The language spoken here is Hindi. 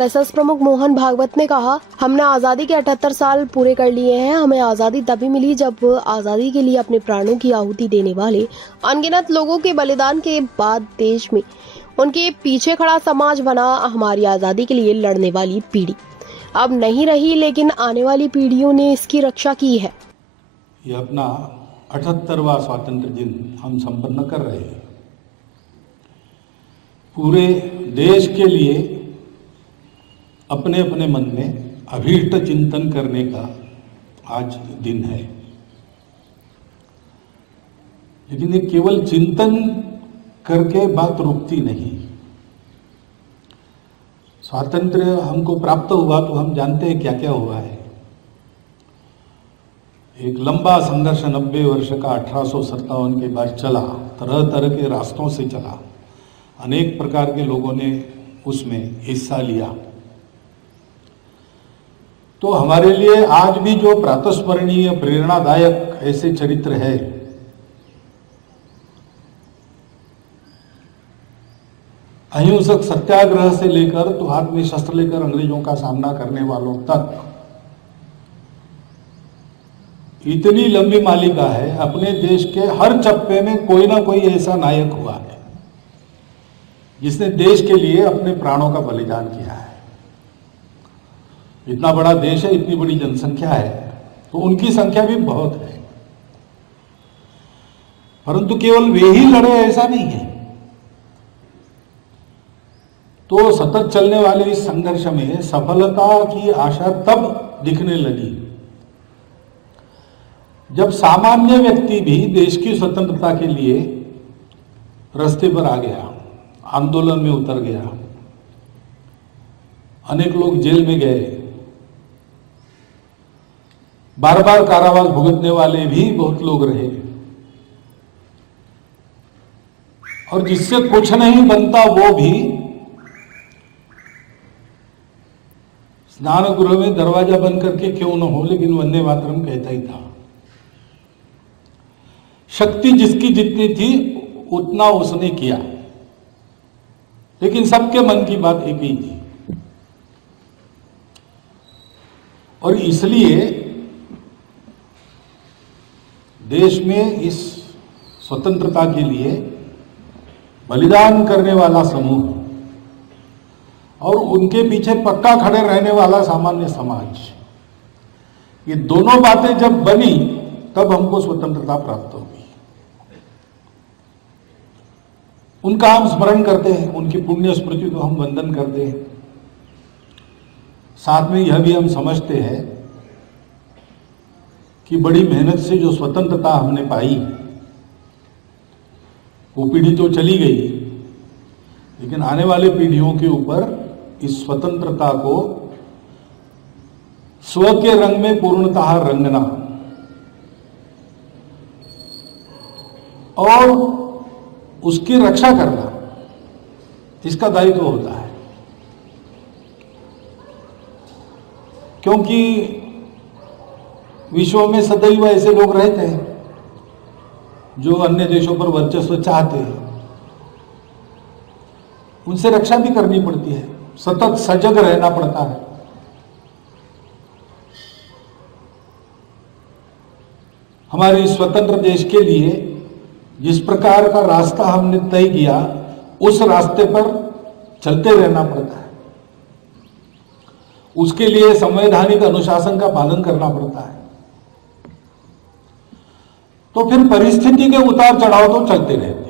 आरएसएस प्रमुख मोहन भागवत ने कहा, हमने आजादी के 78 साल पूरे कर लिए हैं। हमें आजादी तभी मिली जब आजादी के लिए अपने प्राणों की आहुति देने वाले अनगिनत लोगों के बलिदान के बाद देश में उनके पीछे खड़ा समाज बना। हमारी आजादी के लिए लड़ने वाली पीढ़ी अब नहीं रही, लेकिन आने वाली पीढ़ियों ने इसकी रक्षा की है। ये अपना 78वां स्वातंत्र दिन हम संपन्न कर रहे हैं। पूरे देश के लिए अपने अपने मन में अभीष्ट चिंतन करने का आज दिन है। लेकिन ये केवल चिंतन करके बात रुकती नहीं। स्वातंत्र्य हमको प्राप्त हुआ तो हम जानते हैं क्या क्या हुआ है। एक लंबा संघर्ष 90 वर्ष का 1857 के बाद चला, तरह तरह के रास्तों से चला। अनेक प्रकार के लोगों ने उसमें हिस्सा लिया। तो हमारे लिए आज भी जो प्रातस्मरणीय प्रेरणादायक ऐसे चरित्र है, अहिंसक सत्याग्रह से लेकर तो हाथ में शस्त्र लेकर अंग्रेजों का सामना करने वालों तक, इतनी लंबी मालिका है। अपने देश के हर चप्पे में कोई ना कोई ऐसा नायक हुआ है जिसने देश के लिए अपने प्राणों का बलिदान किया है। इतना बड़ा देश है, इतनी बड़ी जनसंख्या है, तो उनकी संख्या भी बहुत है। परंतु केवल वे ही लड़े ऐसा नहीं है। तो सतत चलने वाले इस संघर्ष में सफलता की आशा तब दिखने लगी जब सामान्य व्यक्ति भी देश की स्वतंत्रता के लिए रास्ते पर आ गया, आंदोलन में उतर गया। अनेक लोग जेल में गए, बार बार कारावास भुगतने वाले भी बहुत लोग रहे। और जिससे कुछ नहीं बनता वो भी स्नान गृह में दरवाजा बंद करके क्यों न हो, लेकिन वंदे मातरम कहता ही था। शक्ति जिसकी जितनी थी उतना उसने किया, लेकिन सबके मन की बात एक ही थी। और इसलिए देश में इस स्वतंत्रता के लिए बलिदान करने वाला समूह और उनके पीछे पक्का खड़े रहने वाला सामान्य समाज, ये दोनों बातें जब बनी तब हमको स्वतंत्रता प्राप्त होगी। उनका हम स्मरण करते हैं, उनकी पुण्य स्मृति को हम वंदन करते हैं। साथ में यह भी हम समझते हैं कि बड़ी मेहनत से जो स्वतंत्रता हमने पाई, वो पीढ़ी तो चली गई, लेकिन आने वाले पीढ़ियों के ऊपर इस स्वतंत्रता को स्व के रंग में पूर्णतः रंगना और उसकी रक्षा करना, इसका दायित्व होता है। क्योंकि विश्व में सदैव ऐसे लोग रहते हैं जो अन्य देशों पर वर्चस्व चाहते हैं, उनसे रक्षा भी करनी पड़ती है, सतत सजग रहना पड़ता है। हमारे स्वतंत्र देश के लिए जिस प्रकार का रास्ता हमने तय किया, उस रास्ते पर चलते रहना पड़ता है। उसके लिए संवैधानिक अनुशासन का पालन करना पड़ता है। तो फिर परिस्थिति के उतार चढ़ाव तो चलते रहते हैं।